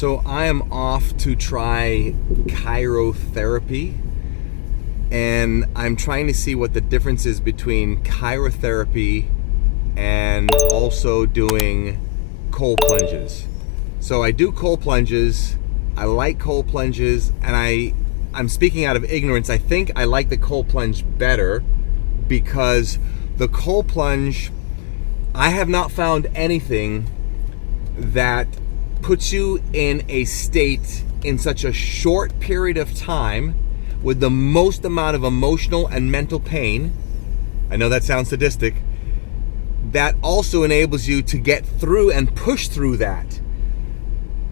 So I am off to try cryotherapy, and I'm trying to see what the difference is between cryotherapy and also doing cold plunges. So I do cold plunges. I like cold plunges, and I'm speaking out of ignorance. I think I like the cold plunge better because the cold plunge, I have not found anything that puts you in a state in such a short period of time with the most amount of emotional and mental pain. I know that sounds sadistic. That also enables you to get through and push through that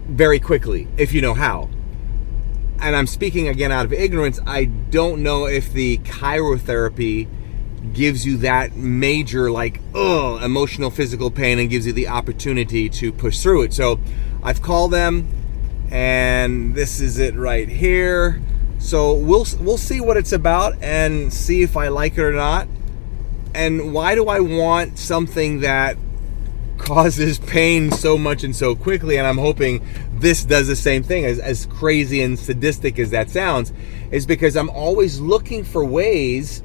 very quickly, if you know how. And I'm speaking again out of ignorance. I don't know if the cryotherapy gives you that major emotional physical pain and gives you the opportunity to push through it. So I've called them, and this is it right here. So we'll see what it's about and see if I like it or not. And why do I want something that causes pain so much and so quickly? And I'm hoping this does the same thing. As crazy and sadistic as that sounds, is because I'm always looking for ways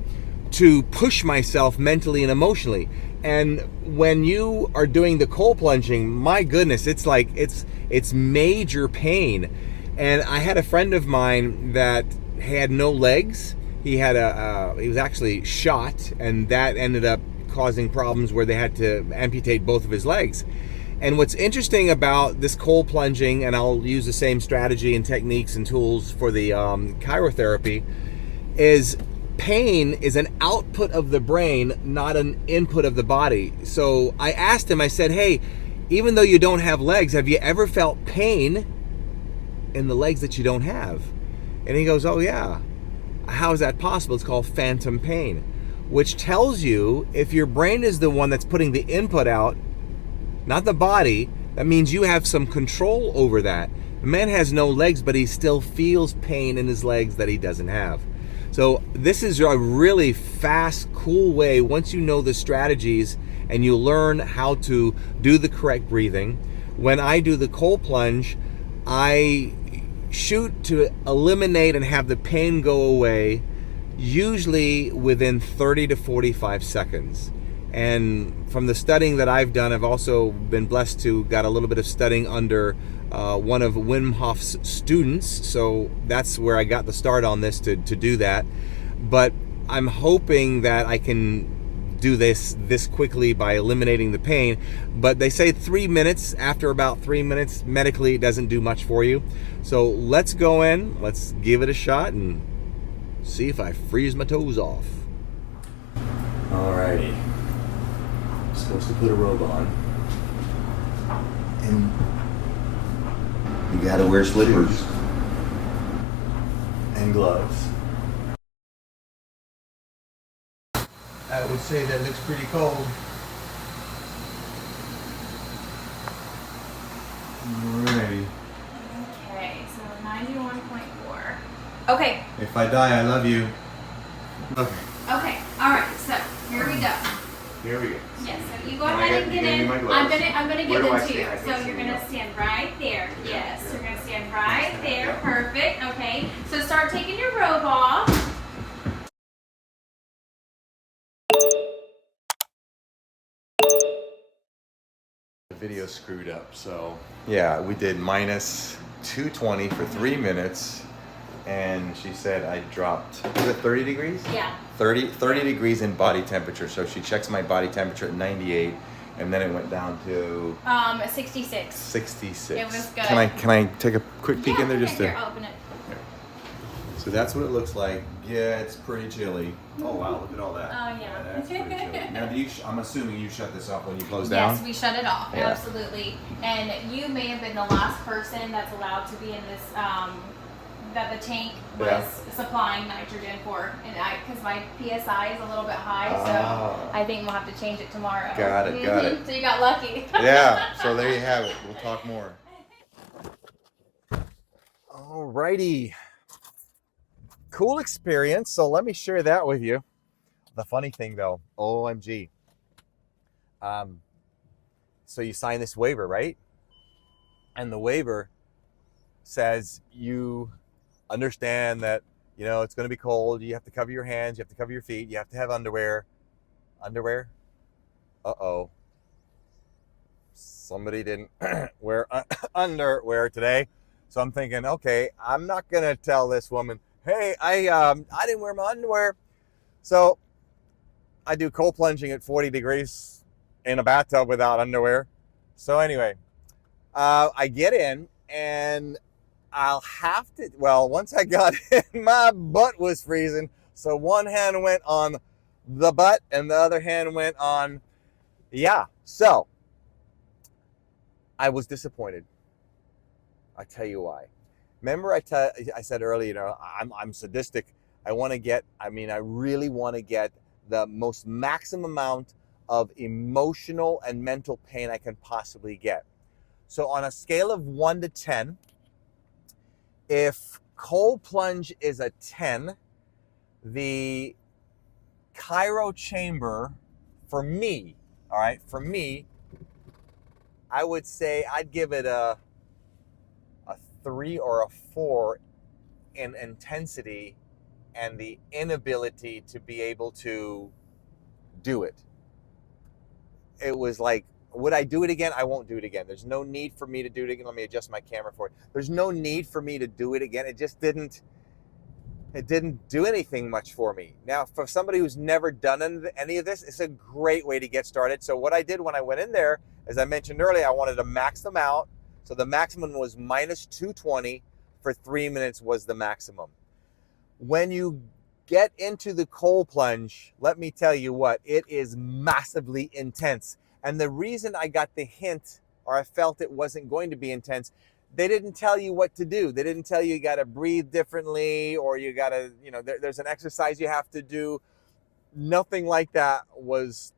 to push myself mentally and emotionally. And when you are doing the cold plunging, my goodness, it's like it's major pain. And I had a friend of mine that had no legs. He was actually shot, and that ended up causing problems where they had to amputate both of his legs. And what's interesting about this cold plunging, and I'll use the same strategy and techniques and tools for the cryotherapy, is pain is an output of the brain, not an input of the body. So I asked him, I said, hey, even though you don't have legs, have you ever felt pain in the legs that you don't have? And he goes, oh yeah. How is that possible? It's called phantom pain, which tells you if your brain is the one that's putting the input out, not the body, that means you have some control over that. The man has no legs, but he still feels pain in his legs that he doesn't have. So this is a really fast, cool way, once you know the strategies and you learn how to do the correct breathing. When I do the cold plunge, I shoot to eliminate and have the pain go away, usually within 30 to 45 seconds. And from the studying that I've done, I've also been blessed to got a little bit of studying under one of Wim Hof's students. So that's where I got the start on this to do that. But I'm hoping that I can do this quickly by eliminating the pain. But they say 3 minutes. After about 3 minutes, medically, it doesn't do much for you. So let's go in, let's give it a shot and see if I freeze my toes off. Alrighty. I'm supposed to put a robe on. And you gotta wear slippers and gloves. I would say that looks pretty cold. Alrighty. Okay, so 91.4. Okay. If I die, I love you. Okay. Okay. All right. So here we go. Here we go. Yes. So you go ahead and get in. I'm gonna give them to you. So you're gonna stand right there. Yes. You're gonna stand right there. Perfect. Okay. So start taking your robe off. The video screwed up, so yeah, we did minus 220 for 3 minutes, and she said I dropped, was it 30 degrees? Yeah. 30 degrees in body temperature. So she checks my body temperature at 98, and then it went down to 66. 66. It was good. Can I take a quick peek in there just to? Here, I'll open it. So that's what it looks like. Yeah, it's pretty chilly. Oh wow, look at all that. Oh yeah. That's pretty chilly. Now, I'm assuming you shut this off when you close down? Yes, we shut it off. Yeah. Absolutely. And you may have been the last person that's allowed to be in this. That the tank was supplying nitrogen for, and because my PSI is a little bit high, so I think we'll have to change it tomorrow. Got it. Got it. So you got lucky. Yeah. So there you have it. We'll talk more. Alrighty. Cool experience. So let me share that with you. The funny thing though, OMG. So you sign this waiver, right? And the waiver says you understand that, you know, it's going to be cold. You have to cover your hands. You have to cover your feet. You have to have underwear. Underwear? Uh-oh. Somebody didn't wear underwear today. So I'm thinking, okay, I'm not going to tell this woman, hey, I didn't wear my underwear. So I do cold plunging at 40 degrees in a bathtub without underwear. So anyway, I get in and I'll have to, well, once I got in, my butt was freezing. So one hand went on the butt and the other hand went on, yeah. So I was disappointed. I tell you why. Remember I said earlier, you know, I'm sadistic. I really want to get the most maximum amount of emotional and mental pain I can possibly get. So on a scale of 1 to 10, if cold plunge is a 10, the Cyro chamber, for me, all right, for me, I would say I'd give it a 3 or a 4 in intensity and the inability to be able to do it. It was like, would I do it again? I won't do it again. There's no need for me to do it again. Let me adjust my camera for it. There's no need for me to do it again. It just didn't do anything much for me. Now, for somebody who's never done any of this, it's a great way to get started. So what I did when I went in there, as I mentioned earlier, I wanted to max them out. So the maximum was minus 220 for 3 minutes was the maximum. When you get into the cold plunge, let me tell you what, it is massively intense. And the reason I got the hint, or I felt it wasn't going to be intense, they didn't tell you what to do. They didn't tell you got to breathe differently, or you got to, you know, there's an exercise you have to do. Nothing like that was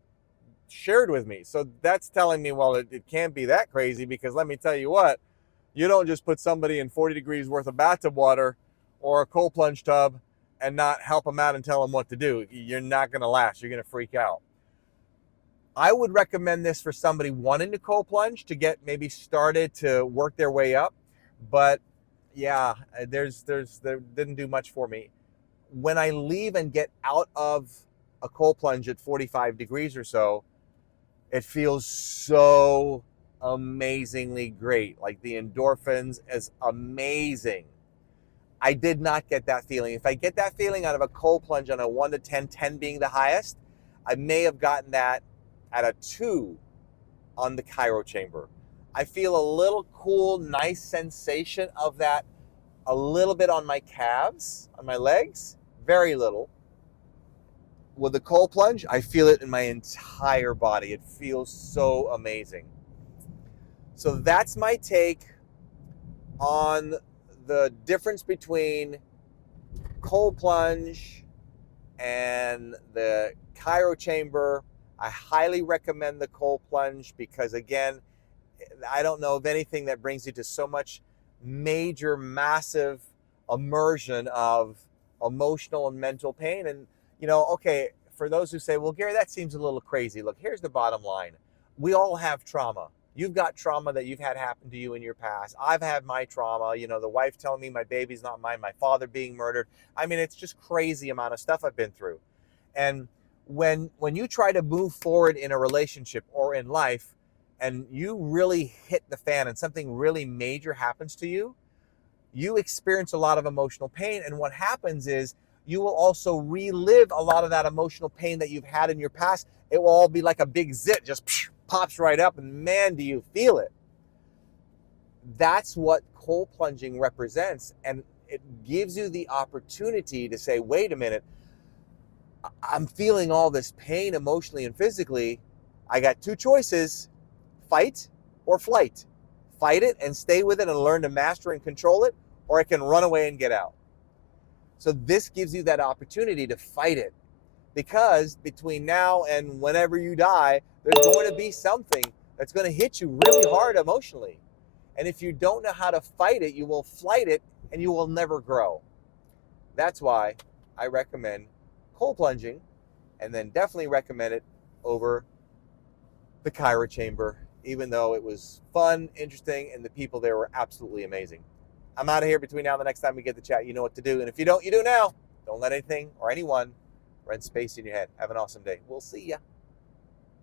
shared with me. So that's telling me, well, it can't be that crazy, because let me tell you what, you don't just put somebody in 40 degrees worth of bathtub water or a cold plunge tub and not help them out and tell them what to do. You're not going to last. You're going to freak out. I would recommend this for somebody wanting to cold plunge to get maybe started to work their way up. But yeah, there didn't do much for me. When I leave and get out of a cold plunge at 45 degrees or so, it feels so amazingly great. Like the endorphins is amazing. I did not get that feeling. If I get that feeling out of a cold plunge on a 1 to 10, 10 being the highest, I may have gotten that at a 2 on the Cyro chamber. I feel a little cool, nice sensation of that a little bit on my calves, on my legs, very little. With the cold plunge, I feel it in my entire body. It feels so amazing. So that's my take on the difference between cold plunge and the Cyro chamber. I highly recommend the cold plunge because, again, I don't know of anything that brings you to so much major, massive immersion of emotional and mental pain. And, you know, okay, for those who say, well, Gary, that seems a little crazy. Look, here's the bottom line. We all have trauma. You've got trauma that you've had happen to you in your past. I've had my trauma, you know, the wife telling me my baby's not mine, my father being murdered. I mean, it's just crazy amount of stuff I've been through. And when you try to move forward in a relationship or in life and you really hit the fan and something really major happens to you, you experience a lot of emotional pain. And what happens is you will also relive a lot of that emotional pain that you've had in your past. It will all be like a big zit, just pops right up, and man, do you feel it. That's what cold plunging represents. And it gives you the opportunity to say, wait a minute, I'm feeling all this pain emotionally and physically. I got two choices, fight or flight. Fight it and stay with it and learn to master and control it, or I can run away and get out. So this gives you that opportunity to fight it, because between now and whenever you die, there's going to be something that's going to hit you really hard emotionally. And if you don't know how to fight it, you will flight it and you will never grow. That's why I recommend cold plunging, and then definitely recommend it over the Cyro chamber, even though it was fun, interesting, and the people there were absolutely amazing. I'm out of here. Between now and the next time we get to chat, you know what to do. And if you don't, you do now. Don't let anything or anyone rent space in your head. Have an awesome day. We'll see ya.